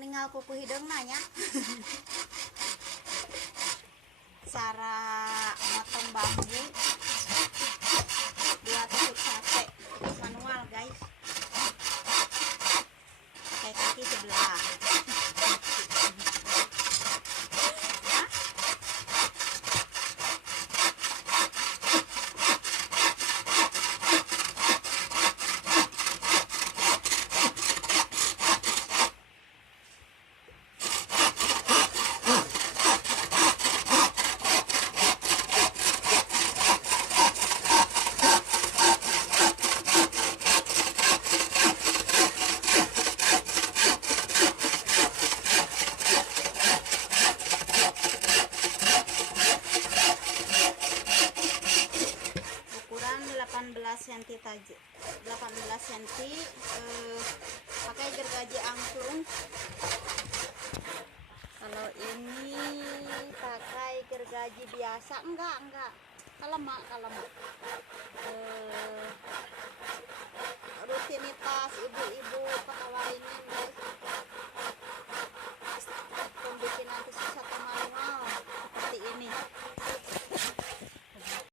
ninggal pupu hidung nanya. Cara motong bambu 2 tusuk sate manual guys, pakai kaki sebelah. Ukuran 18 cm 18 cm, pakai gergaji angklung. Kalau ini pakai gergaji biasa, enggak kalemak. Rutinitas ibu-ibu Pekawaringin guys.